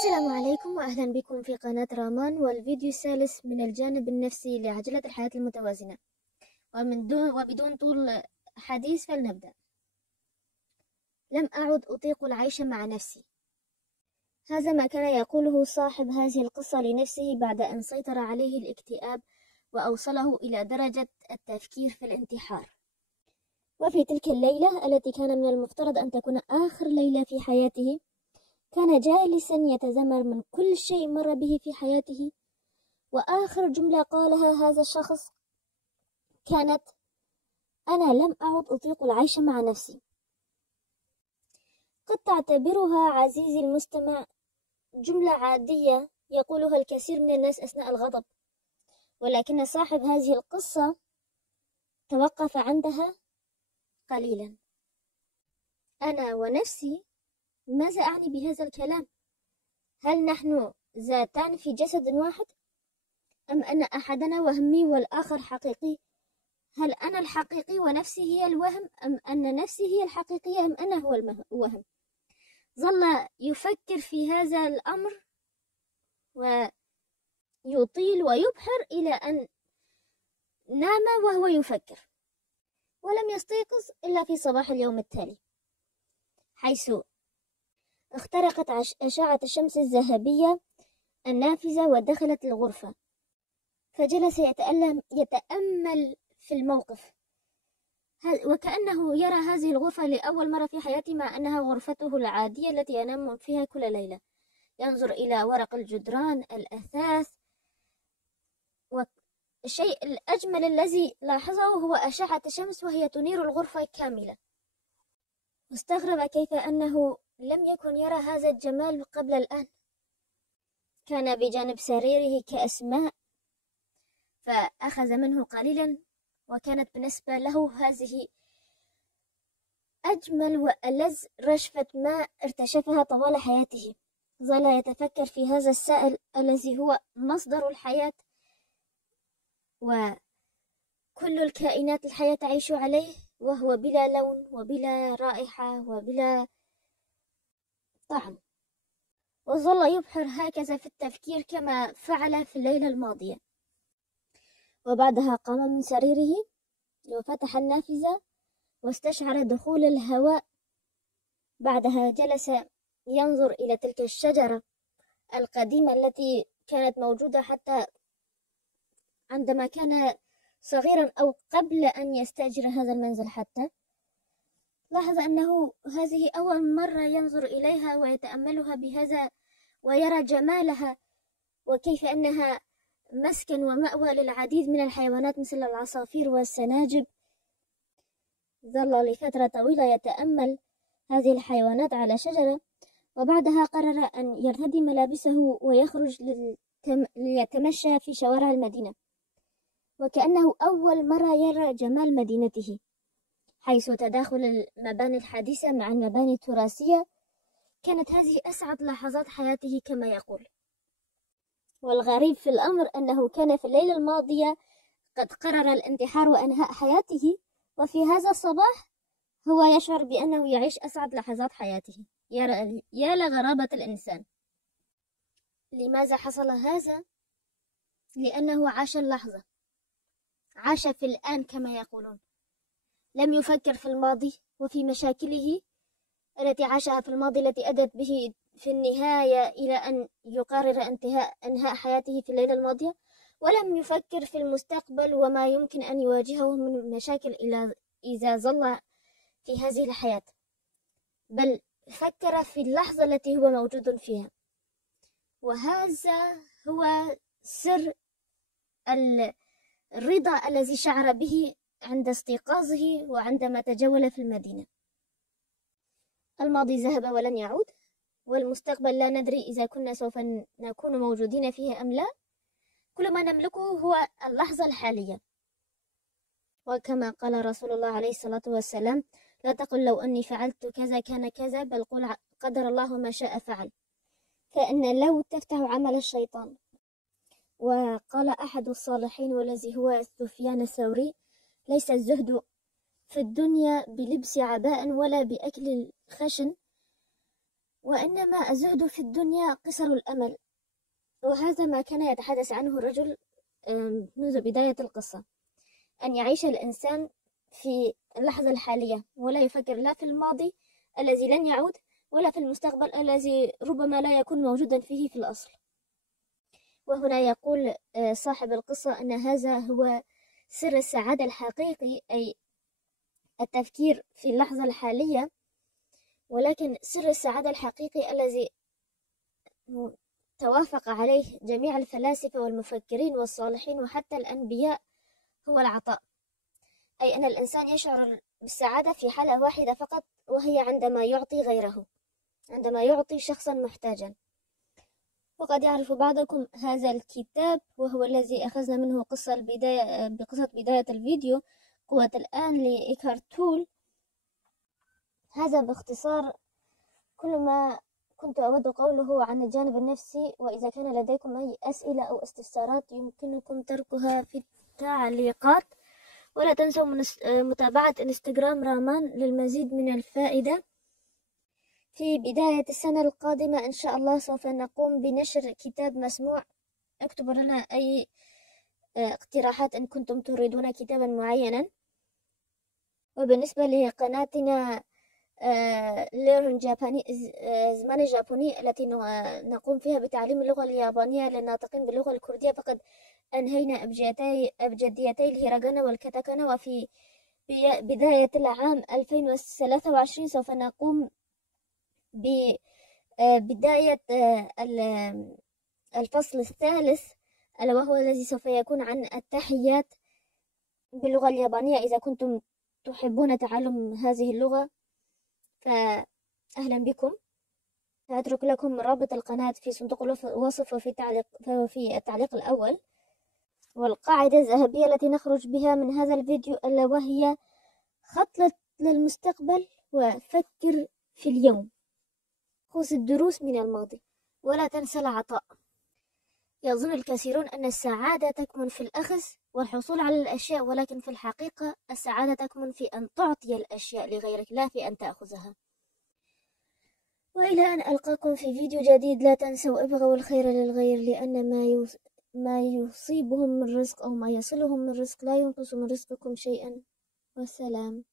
السلام عليكم وأهلا بكم في قناة رامان، والفيديو الثالث من الجانب النفسي لعجلة الحياة المتوازنة. وبدون طول حديث فلنبدأ. لم أعد أطيق العيش مع نفسي. هذا ما كان يقوله صاحب هذه القصة لنفسه بعد أن سيطر عليه الاكتئاب وأوصله إلى درجة التفكير في الانتحار. وفي تلك الليلة التي كان من المفترض أن تكون آخر ليلة في حياته، كان جالسا يتذمر من كل شيء مر به في حياته، وآخر جملة قالها هذا الشخص كانت: أنا لم أعد أطيق العيش مع نفسي. قد تعتبرها عزيزي المستمع جملة عادية يقولها الكثير من الناس أثناء الغضب، ولكن صاحب هذه القصة توقف عندها قليلا. أنا ونفسي، ماذا أعني بهذا الكلام؟ هل نحن ذاتان في جسد واحد؟ أم أن أحدنا وهمي والآخر حقيقي؟ هل أنا الحقيقي ونفسي هي الوهم، أم أن نفسي هي الحقيقية، أم أنا هو الوهم؟ ظل يفكر في هذا الأمر ويطيل ويبحر إلى أن نام وهو يفكر، ولم يستيقظ إلا في صباح اليوم التالي، حيث اخترقت أشعة الشمس الذهبية النافذة ودخلت الغرفة، فجلس يتأمل في الموقف، وكأنه يرى هذه الغرفة لأول مرة في حياته، مع أنها غرفته العادية التي ينام فيها كل ليلة. ينظر إلى ورق الجدران، الأثاث، والشيء الأجمل الذي لاحظه هو أشعة الشمس وهي تنير الغرفة كاملة. واستغرب كيف أنه لم يكن يرى هذا الجمال قبل الآن. كان بجانب سريره كأسماء، فأخذ منه قليلا، وكانت بالنسبة له هذه أجمل وألذ رشفة ماء ارتشفها طوال حياته. ظل يتفكر في هذا السائل الذي هو مصدر الحياة، وكل الكائنات الحية تعيش عليه، وهو بلا لون وبلا رائحة وبلا طعم. وظل يبحر هكذا في التفكير كما فعل في الليلة الماضية. وبعدها قام من سريره وفتح النافذة واستشعر دخول الهواء. بعدها جلس ينظر إلى تلك الشجرة القديمة التي كانت موجودة حتى عندما كان صغيرا، أو قبل أن يستأجر هذا المنزل. حتى لاحظ أنه هذه أول مرة ينظر إليها ويتأملها بهذا، ويرى جمالها، وكيف أنها مسكن ومأوى للعديد من الحيوانات مثل العصافير والسناجب. ظل لفترة طويلة يتأمل هذه الحيوانات على شجرة، وبعدها قرر أن يرتدي ملابسه ويخرج ليتمشى في شوارع المدينة، وكأنه أول مرة يرى جمال مدينته، حيث تداخل المباني الحديثة مع المباني التراثية. كانت هذه أسعد لحظات حياته كما يقول. والغريب في الأمر أنه كان في الليلة الماضية قد قرر الانتحار وإنهاء حياته، وفي هذا الصباح هو يشعر بأنه يعيش أسعد لحظات حياته. يا لغرابة الإنسان. لماذا حصل هذا؟ لأنه عاش اللحظة، عاش في الآن كما يقولون. لم يفكر في الماضي وفي مشاكله التي عاشها في الماضي، التي أدت به في النهاية إلى أن يقرر إنهاء حياته في الليلة الماضية. ولم يفكر في المستقبل وما يمكن أن يواجهه من مشاكل إذا ظل في هذه الحياة، بل فكر في اللحظة التي هو موجود فيها. وهذا هو سر الرضا الذي شعر به عند استيقاظه وعندما تجول في المدينة. الماضي ذهب ولن يعود، والمستقبل لا ندري إذا كنا سوف نكون موجودين فيه أم لا. كل ما نملكه هو اللحظة الحالية. وكما قال رسول الله عليه الصلاة والسلام: لا تقل لو أني فعلت كذا كان كذا، بل قل قدر الله ما شاء فعل، فإن لو تفتح عمل الشيطان. وقال أحد الصالحين والذي هو سفيان الثوري: ليس الزهد في الدنيا بلبس عباء ولا بأكل الخشن، وإنما الزهد في الدنيا قصر الأمل. وهذا ما كان يتحدث عنه الرجل منذ بداية القصة، أن يعيش الإنسان في اللحظة الحالية ولا يفكر لا في الماضي الذي لن يعود ولا في المستقبل الذي ربما لا يكون موجودا فيه في الأصل. وهنا يقول صاحب القصة أن هذا هو سر السعادة الحقيقي، أي التفكير في اللحظة الحالية. ولكن سر السعادة الحقيقي الذي توافق عليه جميع الفلاسفة والمفكرين والصالحين وحتى الأنبياء هو العطاء، أي أن الإنسان يشعر بالسعادة في حالة واحدة فقط، وهي عندما يعطي غيره، عندما يعطي شخصا محتاجا. وقد يعرف بعضكم هذا الكتاب، وهو الذي أخذنا منه بقصة بداية الفيديو، قوة الآن لإيكهارت تول. هذا باختصار كل ما كنت أود قوله عن الجانب النفسي. وإذا كان لديكم أي أسئلة أو استفسارات يمكنكم تركها في التعليقات، ولا تنسوا متابعة انستغرام رامان للمزيد من الفائدة. في بداية السنة القادمة إن شاء الله سوف نقوم بنشر كتاب مسموع. اكتبوا لنا أي اقتراحات إن كنتم تريدون كتابا معينا. وبالنسبة لقناتنا Learn Japanese زمان الجابوني التي نقوم فيها بتعليم اللغة اليابانية للناطقين باللغة الكردية، فقد أنهينا أبجديتي الهيراغانا والكاتاكانا، وفي بداية العام 2023 سوف نقوم ببداية الفصل الثالث، ألا وهو الذي سوف يكون عن التحيات باللغة اليابانية. إذا كنتم تحبون تعلم هذه اللغة فأهلا بكم. سأترك لكم رابط القناة في صندوق الوصف وفي التعليق الأول. والقاعدة الذهبية التي نخرج بها من هذا الفيديو ألا وهي خطط للمستقبل وفكر في اليوم. خذ الدروس من الماضي ولا تنسى العطاء. يظن الكثيرون أن السعادة تكمن في الأخذ والحصول على الأشياء، ولكن في الحقيقة السعادة تكمن في أن تعطي الأشياء لغيرك لا في أن تأخذها. وإلى أن ألقاكم في فيديو جديد، لا تنسوا ابغوا الخير للغير، لأن ما يصيبهم من رزق أو ما يصلهم من رزق لا ينقص من رزقكم شيئا. والسلام.